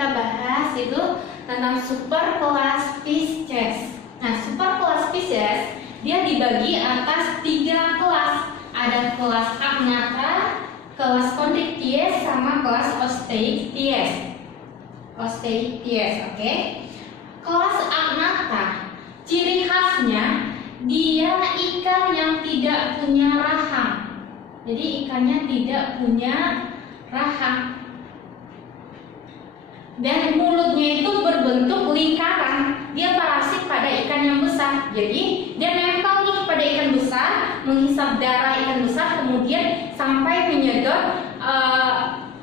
kita bahas itu tentang superkelas Pisces. Nah, superkelas Pisces dia dibagi atas 3 kelas. Ada kelas Agnatha, kelas Chondrichthyes, sama kelas Osteichthyes. Oke. Kelas Agnatha, ciri khasnya dia ikan yang tidak punya rahang. Jadi ikannya tidak punya rahang. Dan mulutnya itu berbentuk lingkaran. Dia parasit pada ikan yang besar. Jadi dia nempel nih pada ikan besar, menghisap darah ikan besar, kemudian sampai menyedot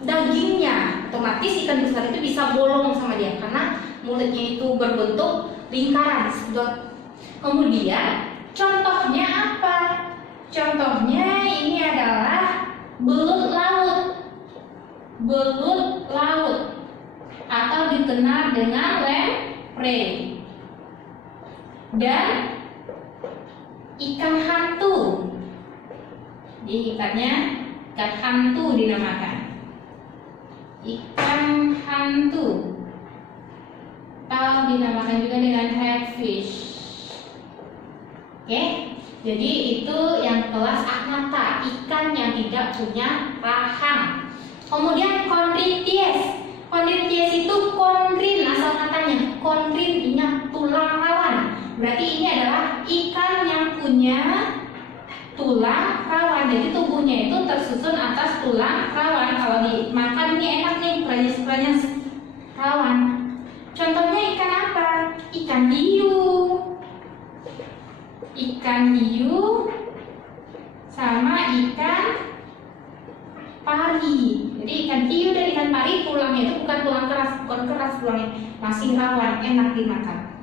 dagingnya. Otomatis ikan besar itu bisa bolong sama dia karena mulutnya itu berbentuk lingkaran. Kemudian contohnya apa? Contohnya ini adalah belut laut. Belut laut atau dikenal dengan lamprey. Dan ikan hantu. Jadi ikannya ikan hantu dinamakan. Ikan hantu. Atau dinamakan juga dengan hagfish. Oke. Jadi itu yang kelas Agnatha, ikan yang tidak punya rahang. Kemudian Chondrichthyes. Chondrichthyes itu chondrin asal katanya. Chondrin ingat tulang rawan. Berarti ini adalah ikan yang punya tulang rawan. Jadi tubuhnya itu tersusun atas tulang rawan. Kalau dimakan ini enak nih, krenyes-krenyes rawan. Contohnya ikan apa? Ikan hiu. Ikan hiu sama ikan pari. Jadi ikan hiu dan ikan pari tulangnya itu bukan bukan keras tulangnya, masih rawan, enak dimakan.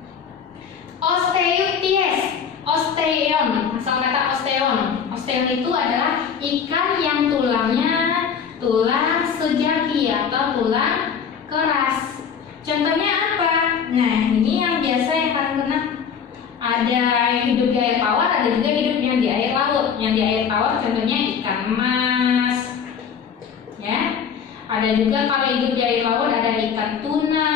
Osteichthyes, osteon, asal kata osteon. Osteon itu adalah ikan yang tulangnya tulang sejati atau tulang keras. Contohnya apa? Nah, ini yang biasa yang paling kena. Ada yang hidup di air tawar, ada juga hidup yang di air laut. Yang di air tawar contohnya ikan mas. Ya. Ada juga kalau hidup di air laut ada ikan tuna.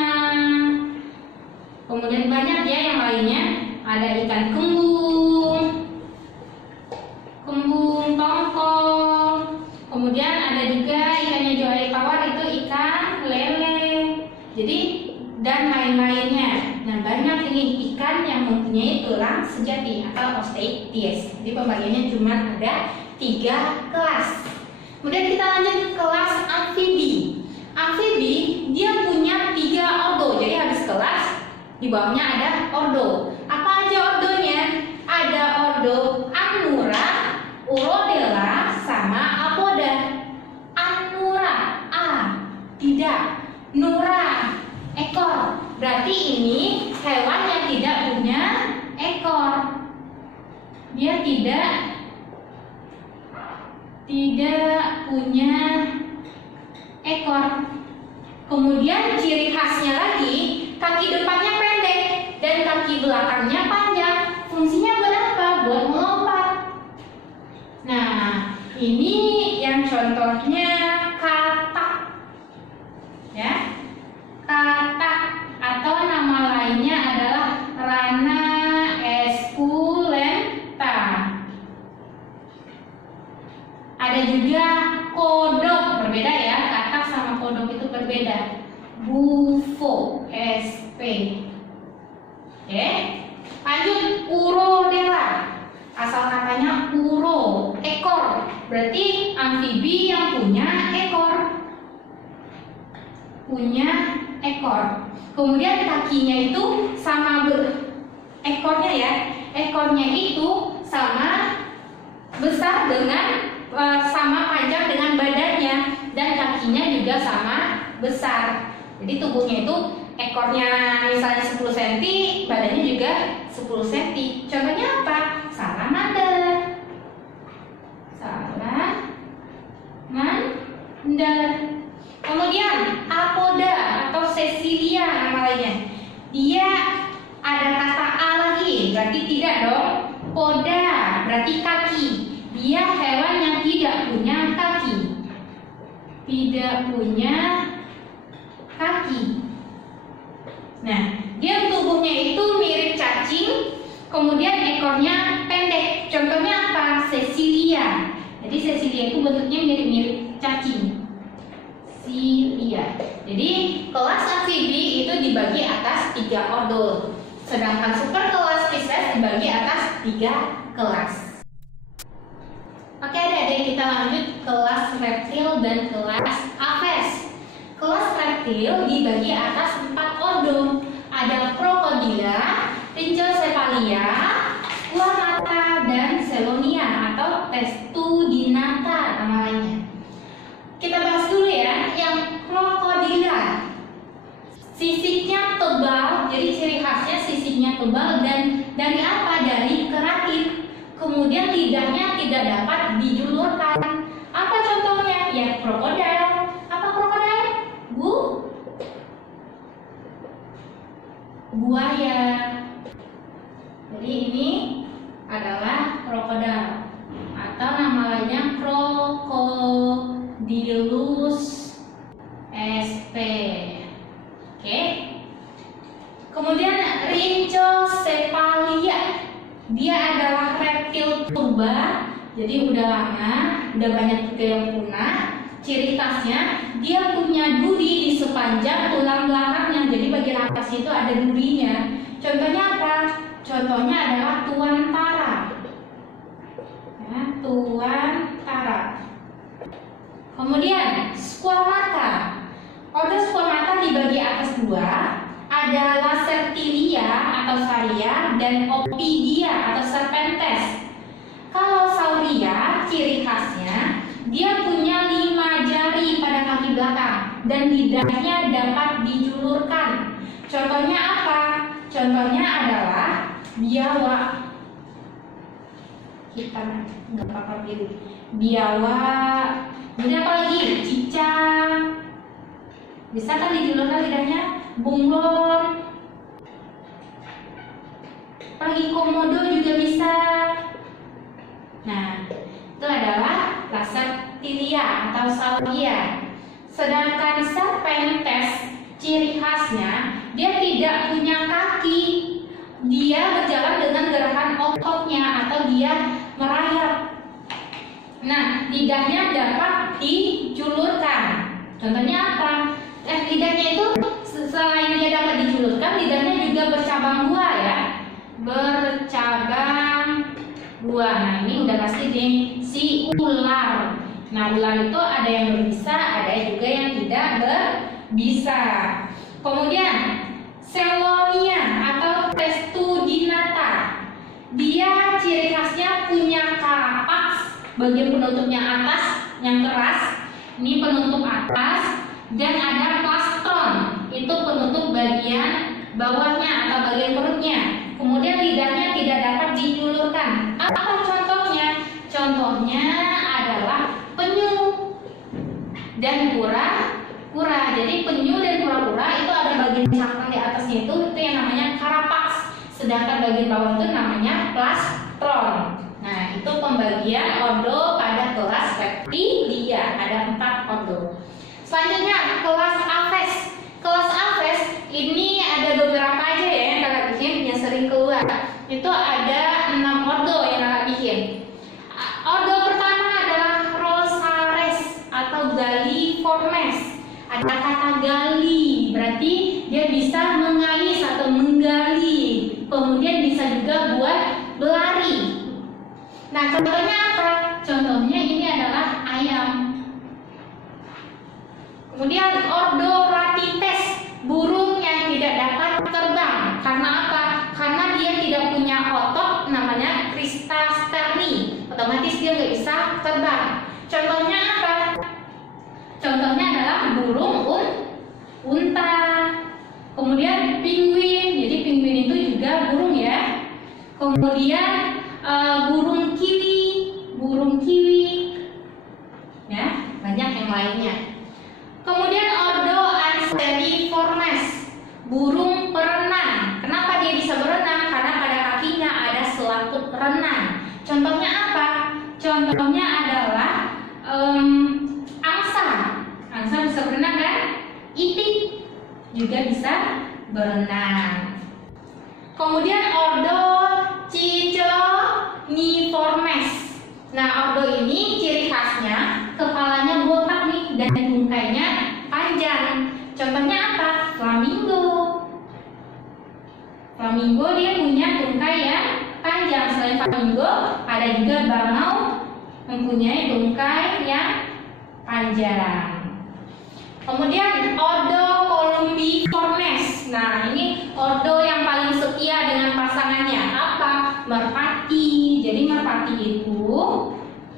Kemudian banyak ya yang lainnya. Ada ikan kembung, tongkol. Kemudian ada juga ikan yang di air tawar itu ikan lele. Jadi dan lain-lainnya. Nah, banyak ini ikan yang mempunyai tulang sejati atau Osteichthyes. Jadi pembagiannya cuma ada 3 kelas. Kemudian kita lanjut ke kelas amfibi. Amfibi dia punya 3 ordo. Jadi habis kelas di bawahnya ada ordo. Apa aja ordonya? Ada ordo Anura, Urodela, sama Apoda. Anura, A, tidak. Nura, ekor. Berarti ini hewan yang tidak punya ekor. Dia tidak punya ekor. Kemudian ciri khasnya lagi, kaki depannya pendek dan kaki belakangnya panjang. Fungsinya buat apa? Buat melompat. Nah, ini yang contohnya katak. Ya. Katak atau nama lainnya adalah Rana esculenta. Ada juga kodok, berbeda ya, katak sama kodok itu berbeda. Bufo, SP. Oke. Lanjut Urodela. Asal katanya uro, ekor. Berarti amfibi yang punya ekor. Kemudian kakinya itu sama ekornya ya. Ekornya itu sama besar dengan sama panjang dengan badannya dan kakinya juga sama besar. Jadi tubuhnya itu ekornya misalnya 10 cm, badannya juga 10 cm. Contohnya apa? Salamander. Kemudian Apoda atau Cecilia nama lainnya. Dia ada kata A lagi, berarti tidak dong. Poda berarti kaki. Dia hewan yang tidak punya kaki. Kemudian ekornya pendek. Contohnya apa? Cecilia. Jadi Cecilia itu bentuknya mirip-mirip cacing. Cecilia. Jadi kelas amfibi itu dibagi atas 3 ordo. Sedangkan super kelas Pisces dibagi atas 3 kelas. Oke adik-adik, kita lanjut kelas reptil dan kelas aves. Kelas reptil dibagi atas 4 ordo. Ada Crocodila, Rhinchocephalia, Squamata, dan Selonia atau Testudinata nama lainnya. Kita bahas dulu ya, yang Crocodila. Sisiknya tebal, jadi ciri khasnya sisiknya tebal dan dari apa? Dari keratin. Kemudian lidahnya tidak dapat dijulurkan. Apa contohnya? Ya krokodil. Apa krokodil? Buaya. Jadi ini adalah krokodil atau nama lainnya Crocodylus sp. Oke. Kemudian Rhinchocephalia. Dia adalah reptil purba, jadi udah lama, udah banyak juga yang punah. Ciri khasnya dia punya duri di sepanjang tulang belakangnya. Jadi bagian atas itu ada durinya. Contohnya apa? Contohnya adalah tuantara. Ya, tuantara. Kemudian Squamata. Ordo Squamata dibagi atas 2. Ada Lacertilia atau Saria dan Opidia atau Serpentes. Kalau Sauria, ciri khasnya dia punya 5 jari pada kaki belakang dan lidahnya dapat dijulurkan. Contohnya apa? Contohnya adalah biawak. Kita nggak apa-apa pilih. Biawak. Kemudian apa lagi? Cicak. Bisa kan dijulurkan lidahnya? Bunglon. Apalagi komodo juga bisa. Nah, itu adalah Lacertilia atau Sauria. Sedangkan Serpentes, ciri khasnya dia tidak punya kaki. Dia berjalan dengan gerakan ototnya atau dia merayap. Nah, lidahnya dapat dijulurkan. Contohnya apa? Lidahnya itu selain dia dapat dijulurkan, lidahnya juga bercabang 2 ya. Bercabang 2. Nah, ini udah pasti nih si ular. Nah, ular itu ada yang berbisa, ada juga yang tidak berbisa. Kemudian Selonia atau Testudinata. Dia ciri khasnya punya karapaks, bagian penutupnya atas yang keras. Ini penutup atas. Dan ada plastron, itu penutup bagian bawahnya atau bagian perutnya. Kemudian lidahnya tidak dapat dijulurkan. Apa contohnya? Contohnya adalah penyu dan kura-kura. Jadi penyu dan kura-kura itu ada bagian cangkang di atasnya itu yang namanya karapaks. Sedangkan bagian bawah itu namanya plastron. Nah, itu pembagian ordo pada kelas reptilia. Ada 4 ordo. Selanjutnya kelas aves. Kelas aves ini ada beberapa aja ya yang kakak bikin yang sering keluar. Itu ada 6 ordo yang kakak bikin. Ordo pertama adalah Rosares atau Galliformes. Ada kata gali, berarti dia bisa mengais atau menggali. Kemudian bisa juga buat berlari. Nah, contohnya apa? Contohnya ini adalah ayam. Kemudian ordo Ratites, burung yang tidak dapat terbang. Karena apa? Karena dia tidak punya otot namanya crista sterni. Otomatis dia nggak bisa terbang. Contohnya apa? Contohnya adalah burung unta. Kemudian penguin. Jadi penguin itu juga burung ya. Kemudian burung kiwi. Ya, banyak yang lainnya. Kemudian ordo Anseriformes, burung perenang. Kenapa dia bisa berenang? Karena pada kakinya ada selaput renang. Contohnya apa? Contohnya adalah angsa. Angsa bisa berenang kan? Itik juga bisa berenang. Kemudian ordo Ciconiformes. Nah, ordo ini ciri khasnya kepalanya botak nih dan tungkainya panjang. Contohnya apa? Flamingo. Flamingo dia punya tungkai yang panjang. Selain flamingo, ada juga bangau mempunyai tungkai yang panjang. Kemudian ordo Columbiformes. Nah, ini ordo yang paling setia dengan pasangannya. Apa? Merpati. Jadi merpati itu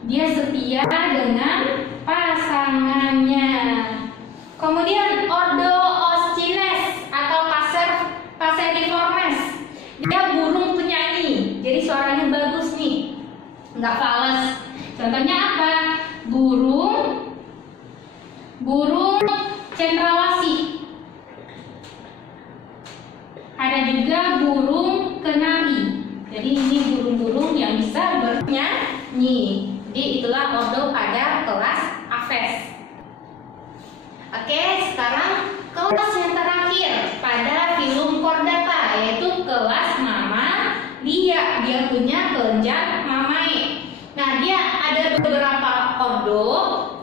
dia setia dengan pasangannya. Kemudian ordo Oscines atau Passeriformes. Dia burung penyanyi. Jadi suaranya bagus nih, nggak fales. Contohnya apa? Burung cendrawasih. Ada juga burung kenari. Jadi ini burung-burung yang bisa bernyanyi. Jadi itulah ordo pada kelas Aves. Oke, sekarang kelas yang terakhir pada filum chordata, yaitu kelas Mamalia. Dia punya kelenjar mamae. Nah, dia ada beberapa ordo.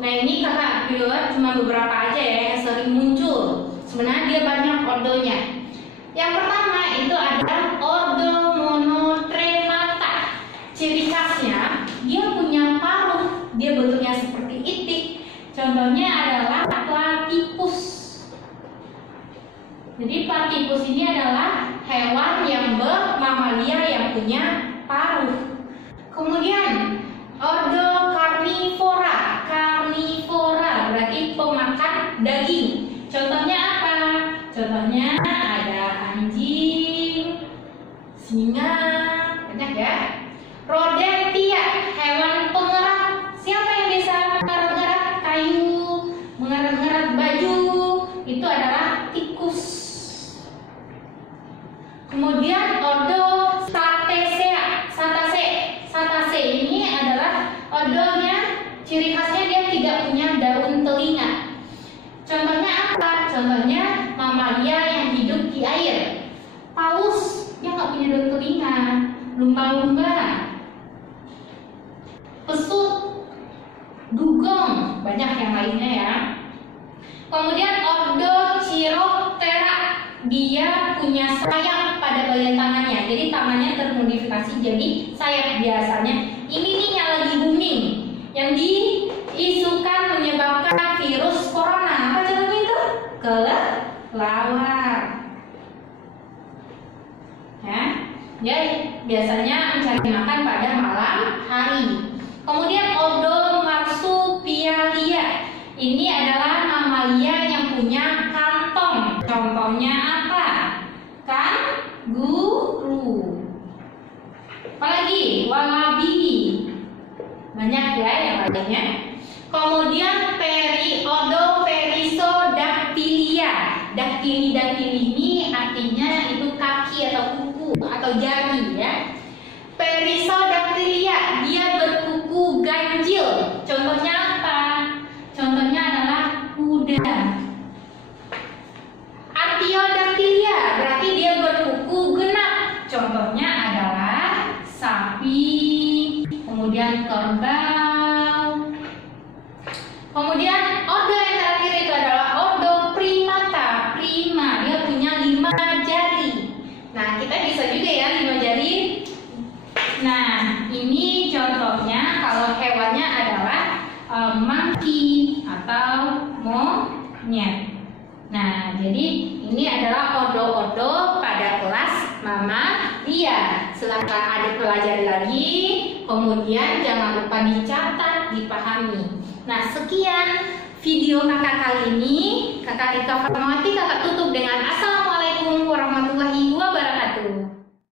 Nah, ini kakak buat cuma beberapa aja ya yang sering muncul. Sebenarnya dia banyak ordonya. Yang pertama itu ada ordo Monotremata. Ciri khasnya dia punya paruh, dia bentuknya seperti itik. Contohnya adalah platypus. Jadi platypus ini adalah hewan yang bermamalia yang punya paruh. Kemudian ordo Carnivora. Carnivora berarti pemakan daging. Contohnya apa? Contohnya ada anjing, singa, banyak ya. Rodentia, hewan pengerat. Siapa yang bisa mengerat-ngerat kayu, mengerat-ngerat baju? Itu adalah tikus. Kemudian ordo Cetacea. Cetacea ini adalah ordonya, ciri khasnya dia tidak punya daun telinga. Contohnya apa? Contohnya mamalia yang hidup di air. Paus, dia nggak punya daun telinga. Lumba-lumba, pesut, dugong, banyak yang lainnya ya. Kemudian ordo Chiroptera, dia punya sayap pada bagian tangannya. Jadi tangannya termodifikasi jadi sayap biasanya. Ini nih yang lagi booming, yang diisukan menyebabkan virus corona. Apa contohnya itu? Kelelawar. Ya, dia biasanya mencari makan pada malam hari. Kemudian ordo Marsupialia. Ini adalah mamalia yang punya kantong. Contohnya apa? Kanguru. Apalagi? Wallaby. Banyak ya yang lainnya. Kemudian ordo Perissodactylia. Daktili ini artinya itu kaki atau kuku atau jari ya. Perissodactylia, dia berkuku ganjil. Contohnya apa? Contohnya adalah kuda. Artiodactylia berarti dia berkuku genap. Contohnya adalah sapi, kemudian kerbau. Kemudian ordo yang terakhir itu adalah ordo Primata. Prima, dia punya 5 jari. Nah, kita bisa juga ya 5 jari. Nah, ini contohnya kalau hewannya adalah monkey atau monyet. Nah, jadi ini adalah ordo-ordo pada kelas Mamalia. Silakan adik pelajari lagi, kemudian jangan lupa dicatat, dipahami. Nah, sekian video kakak kali ini. Kakak Rika Fatmawati, kakak tutup dengan Assalamualaikum warahmatullahi wabarakatuh.